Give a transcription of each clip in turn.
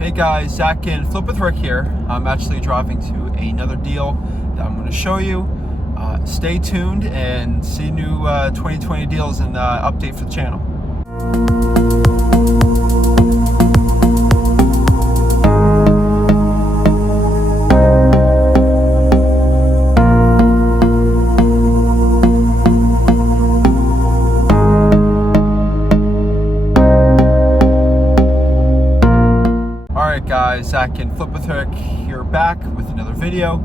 Hey guys, Zach and Flip with Rick here. I'm actually driving to another deal that I'm going to show you. Stay tuned and see new 2020 deals and update for the channel. Alright guys, Zach and Flip with Rick here back with another video.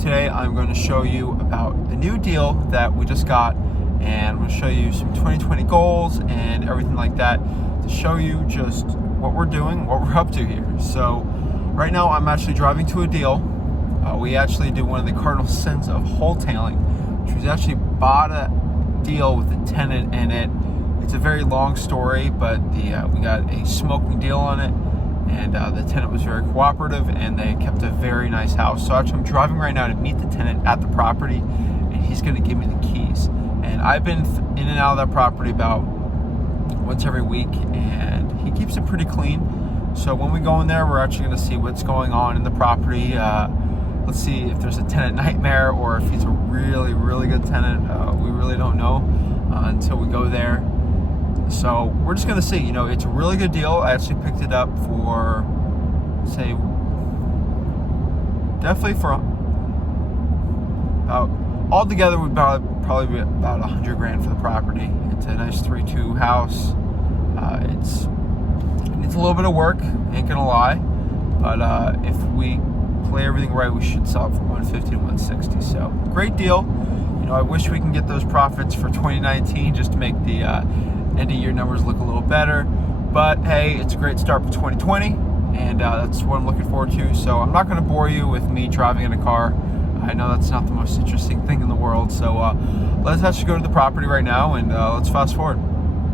Today I'm going to show you about the new deal that we just got, and I'm going to show you some 2020 goals and everything like that to show you just what we're doing, what we're up to here. So right now I'm actually driving to a deal. We actually do one of the cardinal sins of wholetailing, which was actually bought a deal with a tenant in it. It's a very long story, but we got a smoking deal on it. And the tenant was very cooperative, and they kept a very nice house. So actually I'm driving right now to meet the tenant at the property, and he's going to give me the keys. And I've been in and out of that property about once every week, and he keeps it pretty clean. So when we go in there, we're actually going to see what's going on in the property. Let's see if there's a tenant nightmare or if he's a really, really good tenant. We really don't know until we go there. So we're just gonna see, it's a really good deal. I actually picked it up for, definitely for about, altogether would probably be about 100 grand for the property. It's a nice 3-2 house. It needs a little bit of work, ain't gonna lie, but if we play everything right, we should sell it for 150 to 160. So great deal. I wish we can get those profits for 2019 just to make the end of year numbers look a little better, but hey, it's a great start for 2020, and that's what I'm looking forward to. So I'm not going to bore you with me driving in a car. I know that's not the most interesting thing in the world, so let's actually go to the property right now, and let's fast forward.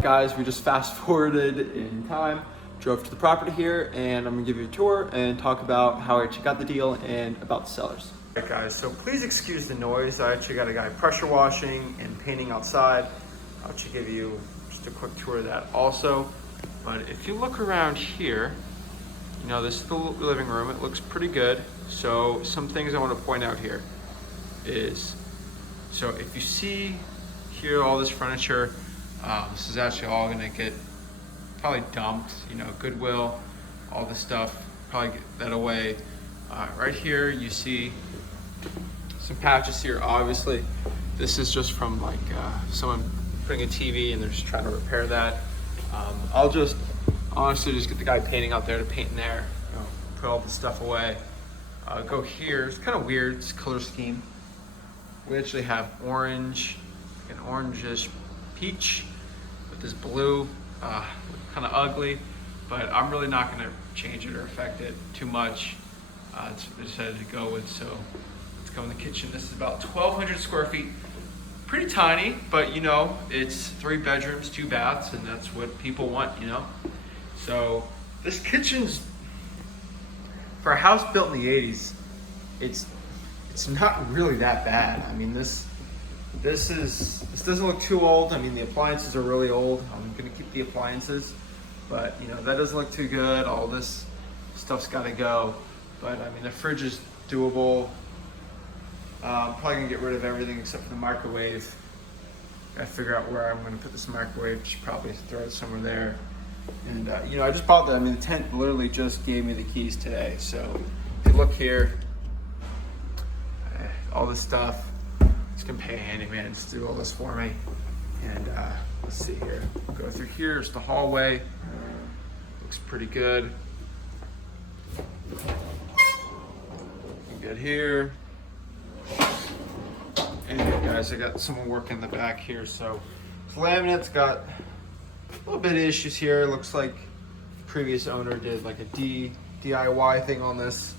Guys, we just fast forwarded in time, drove to the property here, and I'm going to give you a tour and talk about how I actually got the deal and about the sellers. Alright guys, so please excuse the noise. I actually got a guy pressure washing and painting outside. I'll actually give you just a quick tour of that also. But if you look around here, this is the living room. It looks pretty good. So some things I want to point out here is, so if you see here all this furniture, this is actually all going to get probably dumped, Goodwill, all this stuff, probably get that away. Right here you see some patches here. Obviously this is just from someone putting a TV and they're just trying to repair that. I'll just honestly just get the guy painting out there to paint in there, put all the stuff away. Go here, it's kind of weird, it's color scheme. We actually have orange, an orangish peach with this blue, kind of ugly, but I'm really not going to change it or affect it too much. I decided to go with, so let's go in the kitchen. This is about 1,200 square feet. Pretty tiny, but it's 3 bedrooms, 2 baths, and that's what people want, So this kitchen's, for a house built in the 80s, it's not really that bad. I mean, this doesn't look too old. I mean, the appliances are really old. I'm gonna keep the appliances, but that doesn't look too good. All this stuff's gotta go. But I mean, the fridge is doable. I'm probably gonna get rid of everything except for the microwave. Gotta figure out where I'm gonna put this microwave. Should probably throw it somewhere there. And I just bought that. I mean, the tenant literally just gave me the keys today. So if you look here, all this stuff, just gonna pay a handyman to do all this for me. And let's see here. Go through here. It's the hallway. Looks pretty good. Good here. Anyway guys, I got someone working in the back here. So this laminate's got a little bit of issues here. It looks like the previous owner did like a DIY thing on this.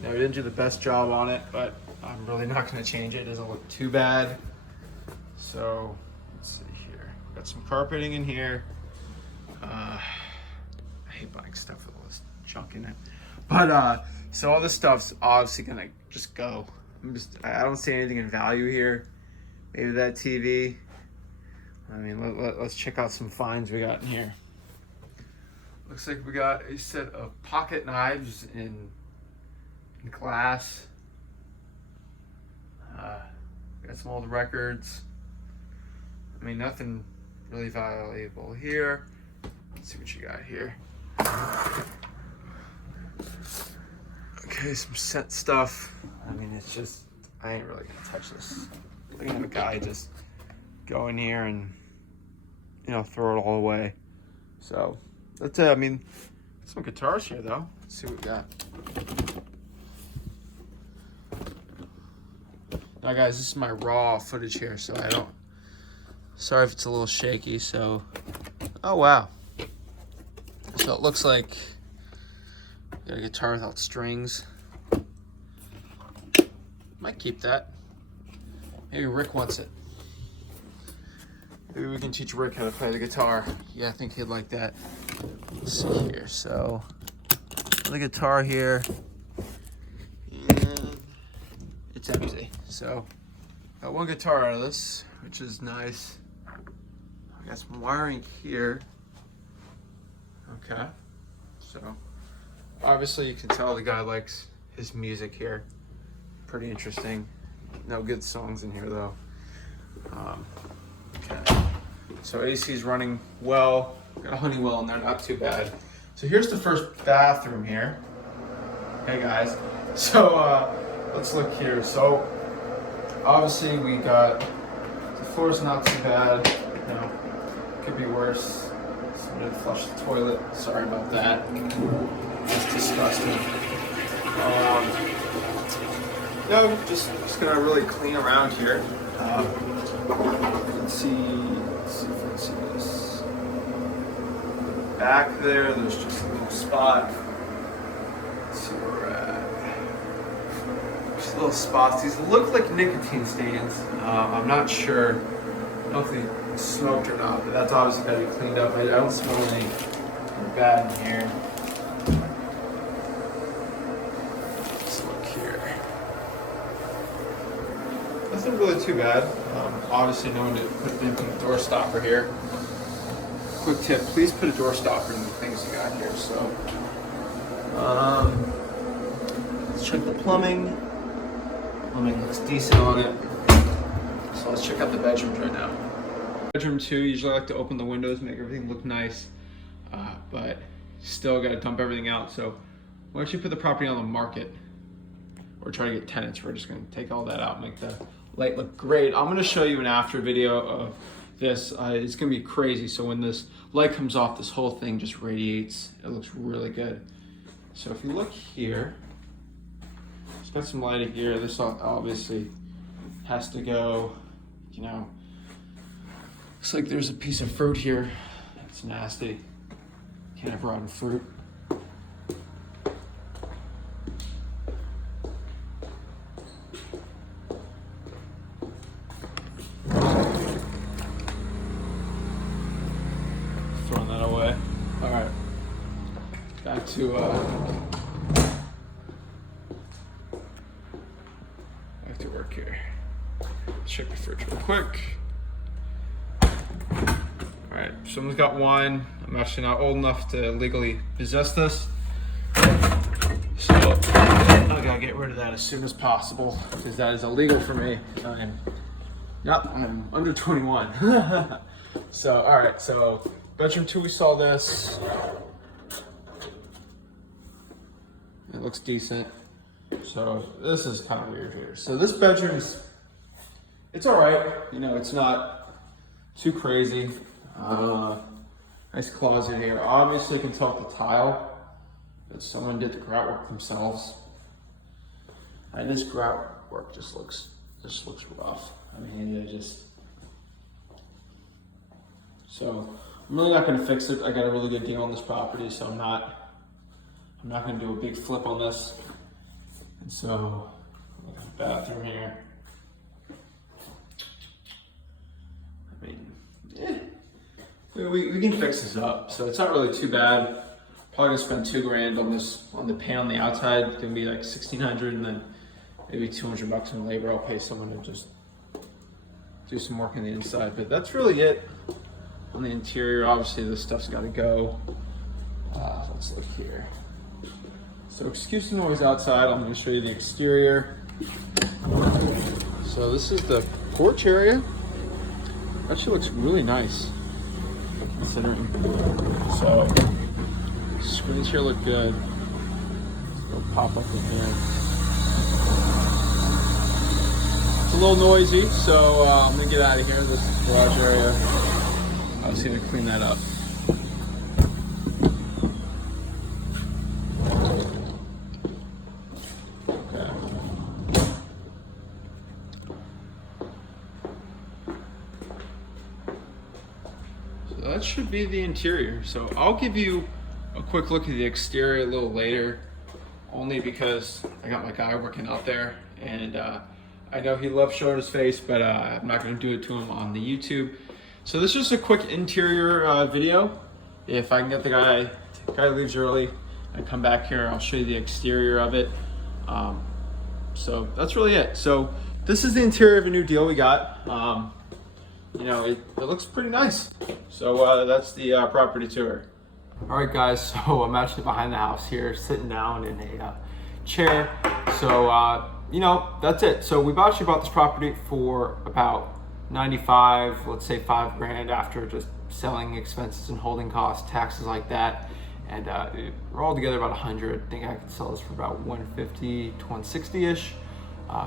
He didn't do the best job on it, but I'm really not going to change it. It doesn't look too bad. So let's see here. Got some carpeting in here. I hate buying stuff with all this junk in it. But so all this stuff's obviously gonna just go. I don't see anything in value here. Maybe that TV. I mean, let's check out some finds we got in here. Looks like we got a set of pocket knives in glass. Got some old records. I mean, nothing really valuable here. Let's see what you got here. Okay, some scent stuff. I mean, it's just, I ain't really gonna touch this. Look at a guy just go in here and, you know, throw it all away. So that's it. I mean, some guitars here though. Let's see what we got. Now guys, this is my raw footage here, so I don't, sorry if it's a little shaky. So, oh wow. So it looks like got a guitar without strings. Might keep that. Maybe Rick wants it. Maybe we can teach Rick how to play the guitar. Yeah, I think he'd like that. Let's see here. So, the guitar here. And it's empty. So, got one guitar out of this, which is nice. I got some wiring here. Okay. So, obviously you can tell the guy likes his music here. Pretty interesting. No good songs in here though. Okay. So AC is running well. Got a Honeywell in there, not too bad. So here's the first bathroom here. Hey guys. So let's look here. So obviously we got, the floor's not too bad. You know, could be worse. Somebody flushed the toilet. Sorry about that. It's disgusting. No, just gonna really clean around here. Let's see if I can see this. Back there's just a little spot. Let's see where we're at. Just little spots. These look like nicotine stains. I'm not sure. I don't know if they smoked or not, but that's obviously gotta be cleaned up. I don't smell anything bad in here. Let's look here. Nothing really too bad. Obviously no one to put a door stopper here. Quick tip, please put a door stopper in the things you got here. So let's check the plumbing. Plumbing looks decent on it. So let's check out the bedrooms right now. Bedroom 2, usually I like to open the windows, make everything look nice, but still got to dump everything out. So why don't you put the property on the market or try to get tenants? We're just going to take all that out, make the light look great. I'm going to show you an after video of this. It's going to be crazy. So when this light comes off, this whole thing just radiates. It looks really good. So if you look here, it's got some lighting here. This obviously has to go, you know. Looks like there's a piece of fruit here. It's nasty. Can't have rotten fruit. Throwing that away. All right. Back to work here. Let's check the fridge real quick. Alright, someone's got wine. I'm actually not old enough to legally possess this. So I gotta get rid of that as soon as possible because that is illegal for me. I'm under 21. So, alright, so bedroom 2, we saw this. It looks decent. So this is kind of weird here. So this bedroom's, it's alright. You know, it's not too crazy. Nice closet here. Obviously you can tell with the tile that someone did the grout work themselves. And this grout work just looks rough. I mean, so I'm really not gonna fix it. I got a really good deal on this property, so I'm not gonna do a big flip on this. And so look at the bathroom here. I mean, yeah. We can fix this up, so it's not really too bad. Probably gonna spend $2,000 on this, on the paint on the outside. It's gonna be like $1,600, and then maybe $200 in labor. I'll pay someone to just do some work on the inside, but that's really it on the interior. Obviously, this stuff's got to go. Let's look here. So excuse the noise outside. I'm going to show you the exterior. So this is the porch area. Actually looks really nice, considering. So screens here look good. It'll pop up in here. It's a little noisy, so I'm gonna get out of here. This is the garage area. I was gonna clean that up. Okay. So that should be the interior. So I'll give you a quick look at the exterior a little later, only because I got my guy working out there, and I know he loves showing his face, but I'm not going to do it to him on the YouTube. So this is just a quick interior video. If I can get the guy leaves early, I come back here, I'll show you the exterior of it. So that's really it. So this is the interior of a new deal we got. You know, it looks pretty nice. So that's the property tour. All right, guys, so I'm actually behind the house here, sitting down in a chair. So, you know, that's it. So we've actually bought this property for about 95, let's say 5 grand after just selling expenses and holding costs, taxes like that. And we're all together about 100. I think I could sell this for about 150 to 160-ish.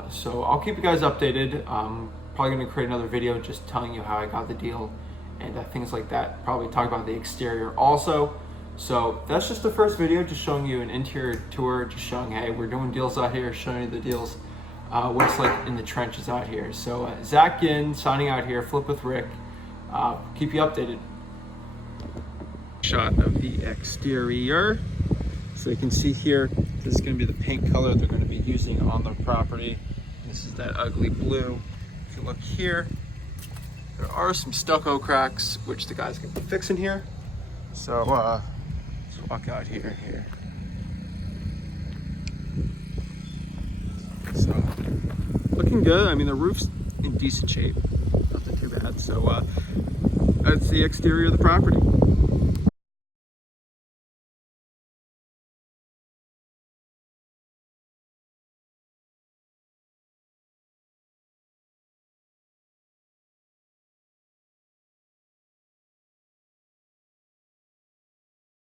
So I'll keep you guys updated. Probably gonna create another video just telling you how I got the deal and things like that. Probably talk about the exterior also. So that's just the first video, just showing you an interior tour, just showing, hey, we're doing deals out here, showing you the deals, what it's like in the trenches out here. So Zach Ginn signing out here, Flip with Rick. Keep you updated. Shot of the exterior. So you can see here, this is gonna be the paint color they're gonna be using on the property. This is that ugly blue. If you look here, there are some stucco cracks, which the guy's gonna be fixing here. So let's walk out here. So looking good. I mean, the roof's in decent shape, nothing too bad. So that's the exterior of the property.